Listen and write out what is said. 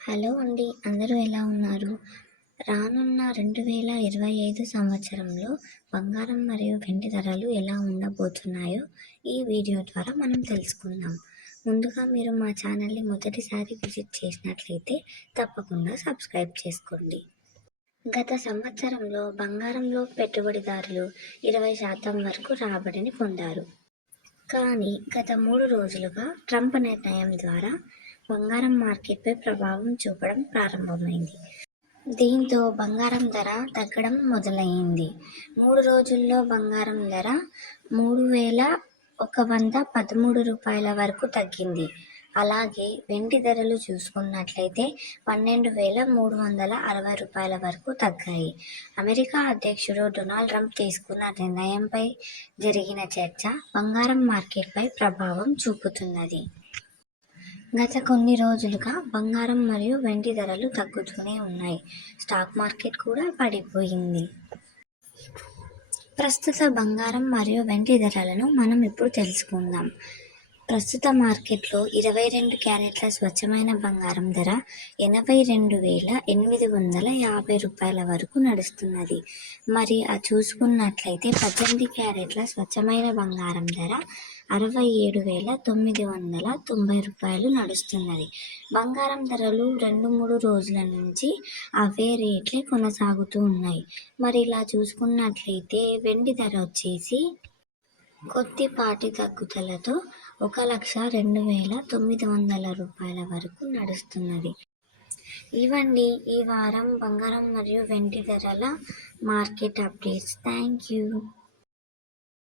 Hello అండి. అందరూ ఎలా ఉన్నారు? రానున్న 2025 సంవత్సరంలో బంగారం మరియు వెండి ధరలు ఎలా ఉండబోతున్నాయో ఈ వీడియో ద్వారా మనం తెలుసుకుందాం. ముందుగా మీరు మా ఛానల్‌ని మొదటిసారి విజిట్ చేసినట్లయితే తప్పకుండా సబ్స్క్రైబ్ చేసుకోండి. గత సంవత్సరంలో బంగారంలో పెట్టుబడిదారులు 20% వరకు రాబడిని పొందారు. కానీ గత 3 రోజులుగా ట్రంప్ నిర్ణయం ద్వారా బంగారం మార్కెట్పై ప్రభావం చూపడం ప్రారంభమైంది. దీంతో బంగారం ధర తగ్గడం మొదలైంది. 3 రోజుల్లో బంగారం ధర $3,113 వరకు తగ్గింది. అలాగే వెండి ధరలు చూసుకున్నట్లయితే $12,360 వరకు తగ్గాయి. అమెరికా అధ్యక్షుడు డొనాల్డ్ ట్రంప్ తీసుకున్న నిర్ణయంపై జరిగిన చర్చ బంగారం మార్కెట్పై ప్రభావం చూపుతున్నది. గత కొన్ని రోజులుగా బంగారం మరియు వెండి ధరలు తగ్గుతూనే ఉన్నాయి. స్టాక్ మార్కెట్ కూడా పడిపోయింది. ప్రస్తుత బంగారం మరియు వెండి ధరలను మనం ఇప్పుడు తెలుసుకుందాం. ప్రస్తుత మార్కెట్లో 22 క్యారెట్ల స్వచ్ఛమైన బంగారం ధర $82,850 వరకు నడుస్తున్నది. మరి చూసుకున్నట్లయితే 18 క్యారెట్ల స్వచ్ఛమైన బంగారం ధర $67,990 నడుస్తున్నది. బంగారం ధరలు 2-3 రోజుల నుంచి అవే రేట్లే కొనసాగుతూ ఉన్నాయి. మరి ఇలా చూసుకున్నట్లయితే వెండి ధర వచ్చేసి కొద్దిపాటి తగ్గుదలతో $1,02,900 వరకు నడుస్తున్నది. ఇవండి ఈ వారం బంగారం మరియు వెండి ధరల మార్కెట్ అప్డేట్స్. Thank you.